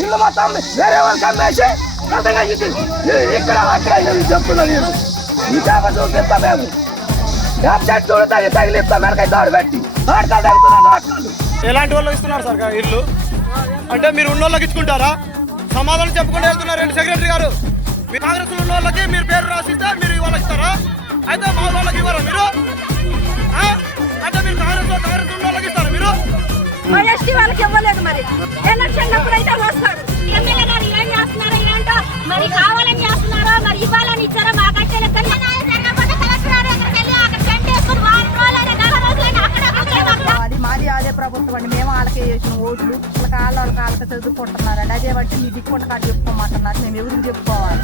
ఇల్లు మొత్తం వేరే వాళ్ళకి అమ్మేసి ఇక్కడ అక్కడ చెప్తున్నా నేను ఈ చేప చూపిస్తా మేము చెట్టు చూడతాయి తగిలిస్తా మెడకాయ దాడు పెట్టి ఎలాంటి వాళ్ళు ఇస్తున్నారు సార్ ఇల్లు అంటే మీరు ఉన్న వాళ్ళకి ఇచ్చుకుంటారా? సమాధానం చెప్పుకుంటూ వెళ్తున్నారు రెండు సెక్రటరీ గారు. మీ కాంగ్రెస్ ఉన్న వాళ్ళకి మీరు పేరు రాసిస్తే మీరు వాళ్ళకి ఇస్తారా? అయితే మా వాళ్ళకి ఇవ్వరా మీరు? అంటే మీరు కాంగ్రెస్ ఉన్న వాళ్ళకి ఇస్తారా మీరు? మా ఎస్టీ వాళ్ళకి ఇవ్వలేదు. మరి ఎలక్షన్ అప్పుడు అయితే వస్తారు. ఎమ్మెల్యే గారు ఏం చేస్తున్నారో ఏంటో మరి కావాలని చేస్తున్నారో మరి ఇవ్వాలని ఇచ్చారో మా కట్టెలు అది మాది అదే ప్రభుత్వం అండి. మేము వాళ్ళకే చేసిన ఓట్లు వాళ్ళకి చదువుకుంటున్నారండి. అదే బట్టి మీ దిక్కుంట కాదు చెప్పుకోమంటున్నారు. మేము ఎవరికి చెప్పుకోవాలి?